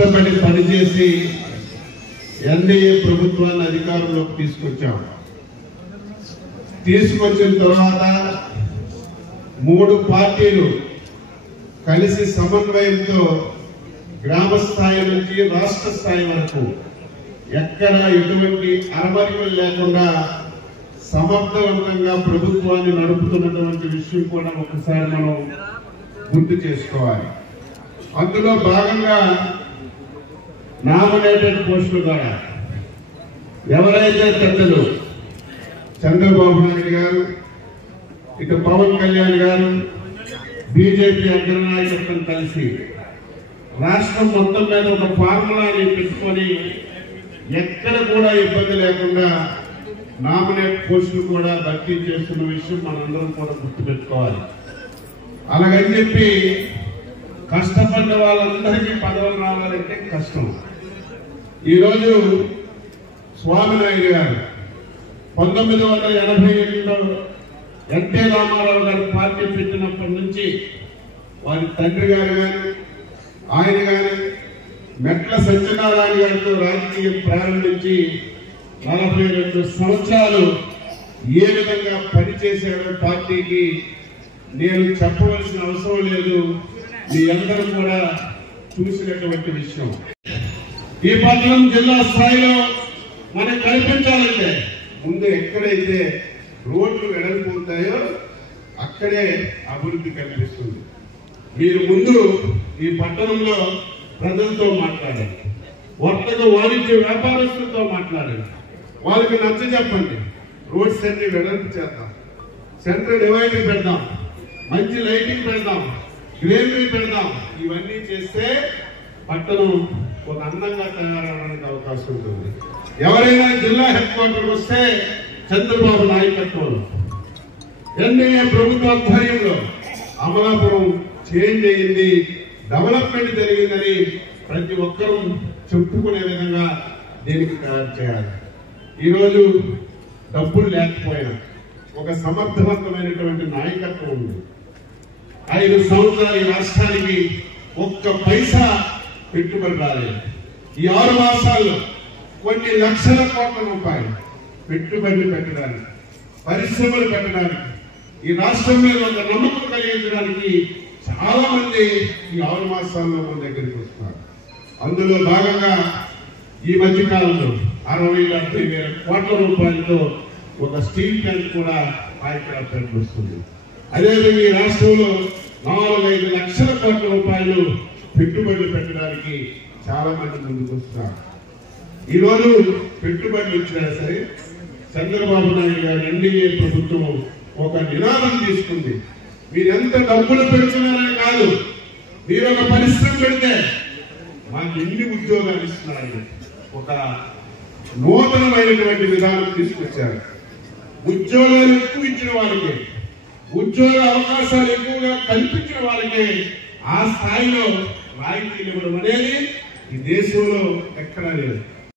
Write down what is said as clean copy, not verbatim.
కష్టపడి పనిచేసి ఎన్డీఏ ప్రభుత్వాన్ని అధికారంలోకి తీసుకొచ్చాం. తీసుకొచ్చిన తర్వాత 3 పార్టీలు కలిసి సమన్వయంతో గ్రామ స్థాయి నుంచి రాష్ట్ర స్థాయి వరకు ఎక్కడ ఎటువంటి అరమరికలు లేకుండా సమర్థవంతంగా ప్రభుత్వాన్ని నడుపుతున్నటువంటి విషయం కూడా ఒకసారి మనం గుర్తు చేసుకోవాలి. అందులో భాగంగా నామినేటెడ్ పోస్టులు ద్వారా ఎవరైతే పెద్దలు చంద్రబాబు నాయుడు గారు, ఇటు పవన్ కళ్యాణ్ గారు, బీజేపీ అగ్రనాయకత్వం కలిసి రాష్ట్రం మొత్తం మీద ఒక ఫార్ములాని పెట్టుకొని ఎక్కడ కూడా ఇబ్బంది లేకుండా నామినేట్ పోస్టులు కూడా భర్తీ చేస్తున్న విషయం మనందరం కూడా గుర్తుపెట్టుకోవాలి. అలాగని చెప్పి కష్టపడ్డ వాళ్ళందరికీ పదవులు రావాలంటే కష్టం. ఈరోజు స్వామినాయుడు గారు 1987లో ఎన్టీ రామారావు గారు పార్టీ పెట్టినప్పటి నుంచి వారి తండ్రి గారు కానీ ఆయన కానీ మెట్ల సత్యనారాయణ గారితో రాజకీయం ప్రారంభించి 42 సంవత్సరాలు ఏ విధంగా పనిచేశారో పార్టీకి నేను చెప్పవలసిన అవసరం లేదు, మీ అందరూ కూడా చూసినటువంటి విషయం. ఈ పట్టణం జిల్లా స్థాయిలో మనకు కల్పించాలంటే ముందు ఎక్కడైతే రోడ్లు వెడల్పుతాయో అక్కడే అభివృద్ధి కనిపిస్తుంది. మీరు ముందు ఈ పట్టణంలో ప్రజలతో మాట్లాడండి, వర్తక వాణిజ్య వ్యాపారస్తులతో మాట్లాడండి, వాళ్ళకి నచ్చ చెప్పండి. రోడ్స్ అన్ని వెడల్పు చేద్దాం, సెంట్రల్ డివైడర్ పెడదాం, మంచి లైటింగ్ పెడదాం, గ్రీనరీ పెడదాం. ఇవన్నీ చేస్తే పట్టణం ఒక అందంగా తయారవడానికి అవకాశం ఉంటుంది. ఎవరైనా జిల్లా హెడ్ క్వార్టర్ వస్తే చంద్రబాబు నాయకత్వంలో ఎన్డీఏ ప్రభుత్వ ఆధ్వర్యంలో అమలాపురం చేంజ్ అయింది, డెవలప్మెంట్ జరిగిందని ప్రతి ఒక్కరూ చెప్పుకునే విధంగా దీనికి తయారు చేయాలి. ఈరోజు డబ్బులు లేకపోయినా ఒక సమర్థవంతమైనటువంటి నాయకత్వం ఉంది. 5 సంవత్సరాలు ఈ రాష్ట్రానికి ఒక్క పైసా పెట్టుబడి రాలేదు. ఈ 6 మాసాల్లో కొన్ని లక్షల కోట్ల రూపాయలు పెట్టుబడులు పెట్టడానికి, పరిశ్రమలు పెట్టడానికి, ఈ రాష్ట్రం మీద ఒక నమ్మకం కలిగించడానికి చాలా మంది ఈ 6 మాసాల్లో మన దగ్గరికి వస్తున్నారు. అందులో భాగంగా ఈ మధ్యకాలంలో 60-70 కోట్ల రూపాయలతో ఒక స్టీల్ ప్లాంట్ కూడా పాయకరాపేటకు వస్తుంది. అదేవిధంగా ఈ రాష్ట్రంలో 4-5 లక్షల కోట్ల రూపాయలు పెట్టుబడులు పెట్టడానికి చాలా మంది ముందుకు వస్తున్నారు. ఈరోజు పెట్టుబడులు వచ్చినా సరే చంద్రబాబు నాయుడు గారు ఎన్డీఏ ప్రభుత్వం ఒక నినాదం తీసుకుంది. మీరు ఎంత డబ్బులు పెడుతున్నారని కాదు, మీరు ఒక పరిశ్రమ పెడితే మాకు ఎన్ని ఉద్యోగాలు ఇస్తున్నారు. ఒక నూతనమైనటువంటి విధానం తీసుకొచ్చారు. ఉద్యోగాలు ఎక్కువ ఇచ్చిన వాళ్ళకి, ఉద్యోగ అవకాశాలు ఎక్కువగా కల్పించిన వాళ్ళకి ఆ స్థాయిలో రాయితీలు ఇవ్వడం అనేది ఈ దేశంలో ఎక్కడా లేదు.